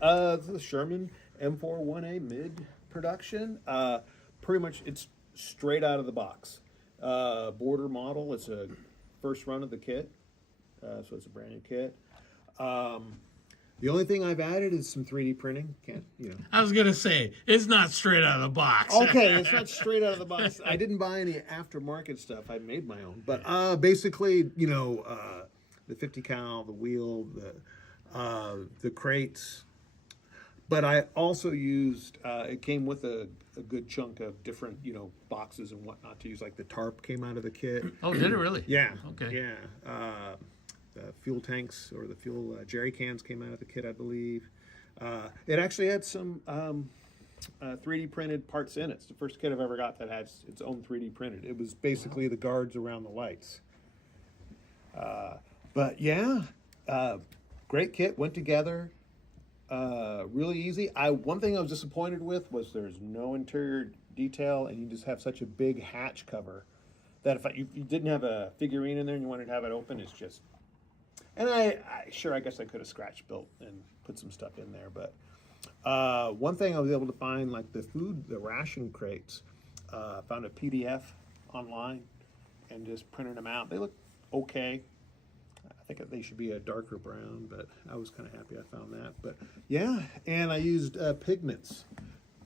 The Sherman M4A1 mid production. Pretty much, it's straight out of the box. Border model. It's a first run of the kit, so it's a brand new kit. The only thing I've added is some 3D printing. I was gonna say it's not straight out of the box. Okay, it's not straight out of the box. I didn't buy any aftermarket stuff. I made my own. But basically, the 50 cal, the wheel, the crates. But I also used, it came with a good chunk of different, boxes and whatnot to use. Like the tarp came out of the kit. Oh, did it really? Yeah. Okay. Yeah. The fuel tanks or the fuel jerry cans came out of the kit, I believe. It actually had some 3D printed parts in it. It's the first kit I've ever got that has its own 3D printed. It was basically the guards around the lights. But yeah, great kit, went together. Really easy. One thing I was disappointed with was there's no interior detail, and you just have such a big hatch cover that if you didn't have a figurine in there and you wanted to have it open, it's just. And I guess I could have scratch built and put some stuff in there, but one thing I was able to find, like the ration crates, found a PDF online and just printed them out. They look okay. I think they should be a darker brown, but I was kind of happy I found that. But yeah, and I used pigments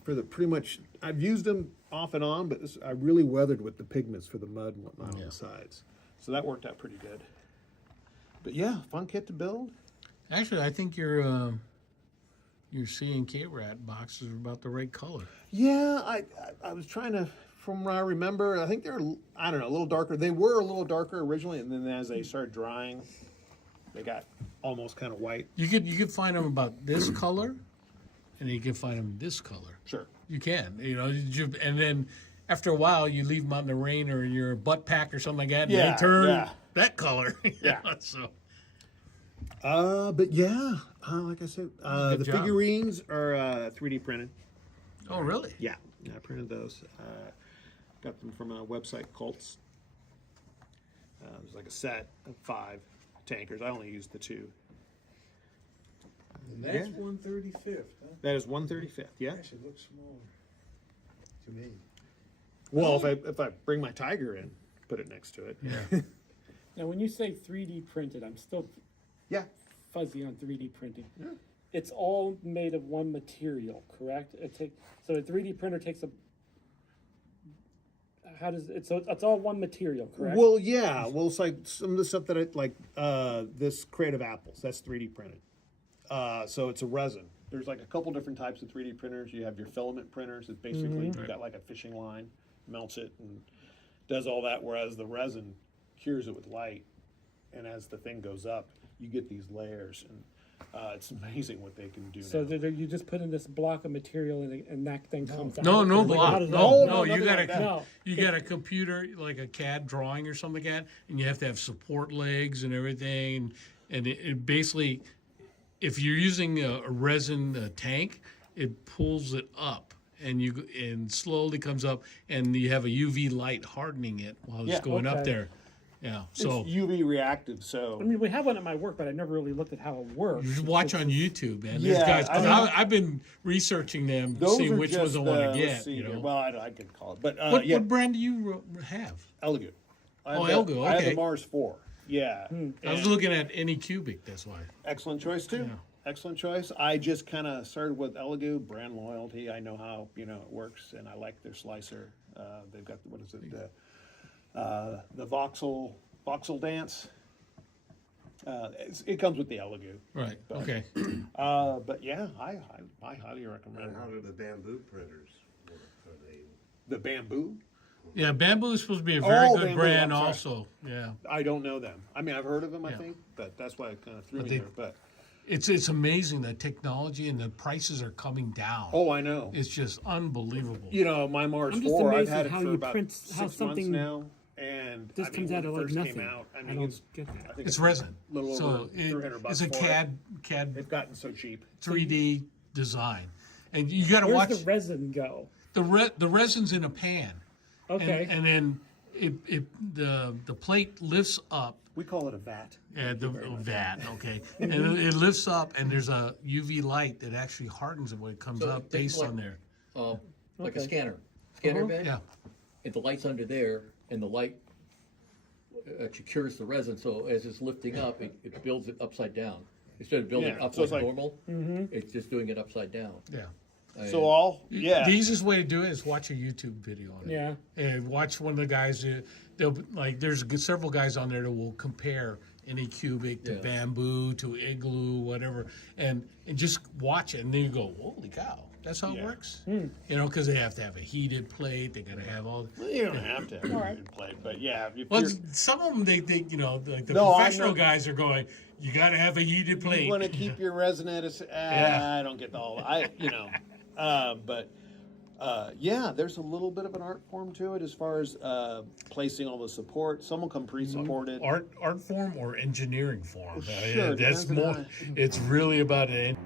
for pretty much, I've used them off and on, but I really weathered with the pigments for the mud and whatnot on the sides. So that worked out pretty good. But yeah, fun kit to build. Actually, I think your C and K Rat boxes are about the right color. Yeah, I was trying to, from what I remember, I think they're, I don't know, a little darker. They were a little darker originally, and then as they started drying, they got almost kind of white. You could find them about this color, and you can find them this color. Sure. You can, and then after a while, you leave them out in the rain or in your butt pack or something like that, and they turn that color. Yeah. So. But yeah, like I said, the figurines are 3D printed. Oh, really? Yeah, I printed those. Got them from a website, Cults. It was like a set of 5 tankers. I only used the 2. And that's 1/35th, huh? That is 1/35th, yeah. Actually, it looks smaller to me. Well, if I bring my Tiger in, put it next to it. Yeah. Now, when you say 3D printed, I'm still fuzzy on 3D printing. Yeah. It's all made of one material, correct? So a 3D printer takes a. How does it? So it's all one material, correct? Well, yeah. Well, it's like some of the stuff that this crate of apples. That's 3D printed. So it's a resin. There's like a couple different types of 3D printers. You have your filament printers. It's basically you've got like a fishing line, melts it and does all that. Whereas the resin cures it with light, and as the thing goes up, you get these layers, and it's amazing what they can do. So you just put in this block of material, and that thing comes out. No block. No. You got like got a computer, like a CAD drawing or something like that, and you have to have support legs and everything. And it basically, if you're using a resin tank, it pulls it up. And slowly comes up, and you have a UV light hardening it while it's going up there. Yeah, so it's UV reactive. So I mean, we have one at my work, but I never really looked at how it works. you just watch on YouTube, man. Yeah, There's guys. I've been researching them, seeing which ones I want to get. Well, I could call it, but what brand do you have? Elegoo. Elegoo. I have Okay. the Mars 4. Yeah. I was looking at any cubic. That's why. Excellent choice too. Yeah. Excellent choice. I just kind of started with Elegoo, brand loyalty. I know how it works, and I like their slicer. They've got the voxel dance. It comes with the Elegoo. Right. Okay. But yeah, I highly recommend. And how do the bamboo printers work? Are they? The bamboo. Yeah, Bamboo is supposed to be a very good Bamboo, brand, I'm sorry. also. Yeah. I don't know them. I mean, I've heard of them. I Yeah. think, but that's why it kind of threw me they- there. But It's amazing the technology and the prices are coming down. oh, I know. It's just unbelievable. My Mars I'm just 4, I've amazed had at it how for you about print 6 how months something now, and just comes out of when it like first nothing. came out, I don't get that. I think It's resin. a little So over $300 it's a for CAD They've gotten so cheap. 3D design, and you got to Where's watch the resin go? the resin's in a pan. Okay. And then the plate lifts up. We call it a vat. That, okay. And it lifts up, and there's a UV light that actually hardens it when it comes So up think based like- on there. Like a Okay. scanner bed. Yeah. And the light's under there, and the light actually cures the resin. So as it's lifting up, it builds it upside down. Instead of building Yeah, up so like it's like- normal, it's just doing it upside down. Yeah. So The easiest way to do it is watch a YouTube video on it. Yeah. And watch one of the guys. There's several guys on there that will compare any cubic to Yeah. bamboo to igloo, whatever, and just watch it, and then you go, holy cow, that's how it Yeah. works. You know, because they have to have a heated plate. They got to have all. Well, you don't have to have a good plate, but yeah. If Well, you're- some of them, they you know, like the No, I professional know. guys are going, you got to have a heated plate. You want to keep your resin at a. Yeah. I don't get the whole. Yeah, there's a little bit of an art form to it as far as placing all the support. Some will come pre-supported. Art form or engineering form. Sure, That's depends more. on- It's really about it.